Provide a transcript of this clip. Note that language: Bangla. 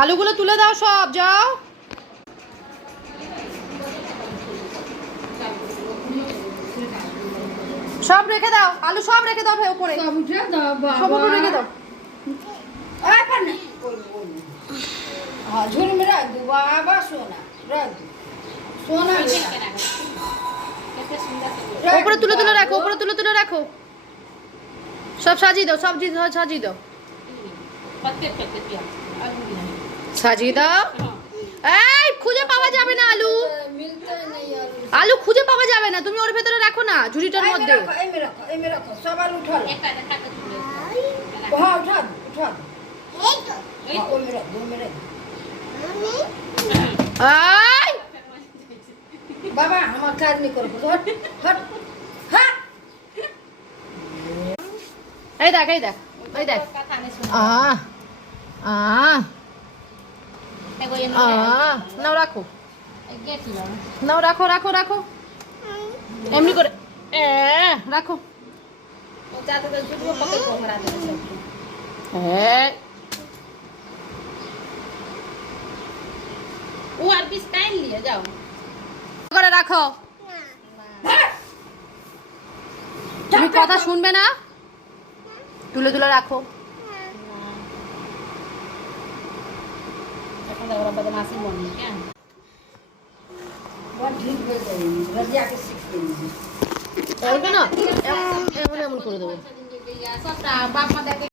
আলুগুলো তুলে দাও সব, যাও। সব রেখে দাও, আলু সব রেখে দাও ভাই উপরে, সব উপরে রেখে দাও। झूल में रख दो बाबा, सोना रख दो, सोना উপরে তুলে তুলে রাখো, উপরে তুলে তুলে রাখো, সব সাজিয়ে দাও, সব সাজিয়ে দাও, সাজিয়ে দাও। এই খুঁজে পাওয়া যাবে না আলু, আলু খুঁজে পাওয়া যাবে না, তুমি ওর ভেতরে রাখো না ঝুড়িটার মধ্যে। में रखो सब आलू उठा लो, हाँ उठा दो, उठा दो, वो में रख दो, में रख दो। এই बाबा हमारा काज नहीं करो, हट हट हट। এই দেখ, এই দেখ, এই দেখ, নাও রাখো, নাও রাখো, রাখো রাখো, এমনি করে রাখো। वो আর भी स्टाइल लिए जाओ করে রাখো। তুমি কথা শুনবে না, তুলে তুলে রাখো। এখন ওরা বদমাশি বলনি কেন बहुत ठीक हो जाएगी, रजिया के सीख देंगे। বলবে না, এমন এমন করে দেবো। সবটা বাপ মা দেখে